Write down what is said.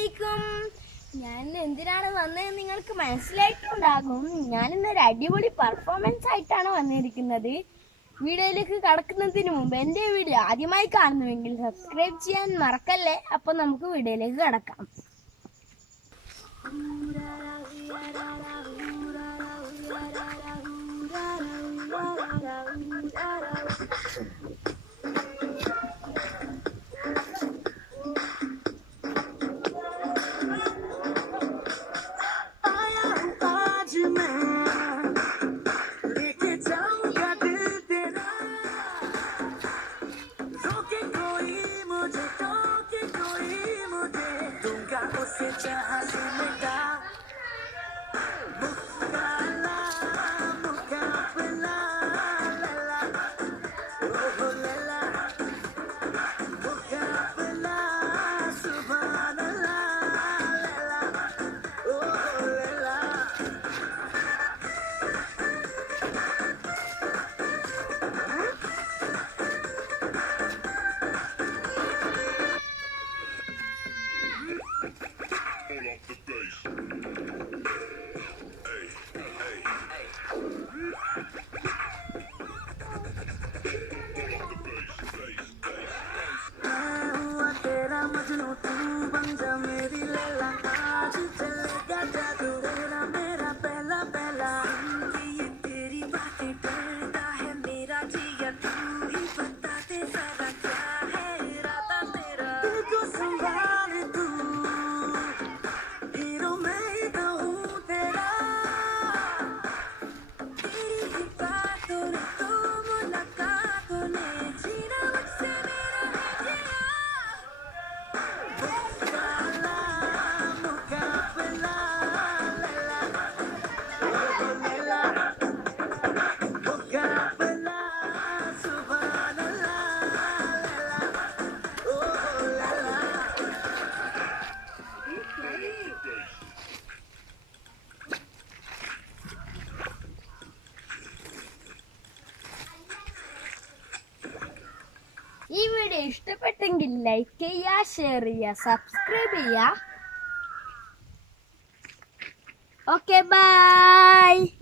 അസ്സലാമലൈക്കും. ഞാൻ എന്തിനാണ് വന്നതെന്ന് നിങ്ങൾക്ക് മനസ്സിലായിട്ടുണ്ടാകും. ഞാനിന്നൊരു അടിപൊളി പെർഫോമൻസ് ആയിട്ടാണ് വന്നിരിക്കുന്നത്. വീഡിയോയിലേക്ക് കടക്കുന്നതിന് മുമ്പ് എൻ്റെ വീഡിയോ ആദ്യമായി കാണുന്നുവെങ്കിൽ സബ്സ്ക്രൈബ് ചെയ്യാൻ മറക്കല്ലേ. അപ്പോൾ നമുക്ക് വീഡിയോയിലേക്ക് കടക്കാം. ഈ വീഡിയോ ഇഷ്ടപ്പെട്ടെങ്കിൽ ലൈക്ക് ചെയ്യുക, ഷെയർ ചെയ്യുക, സബ്സ്ക്രൈബ് ചെയ്യുക. Okay, by.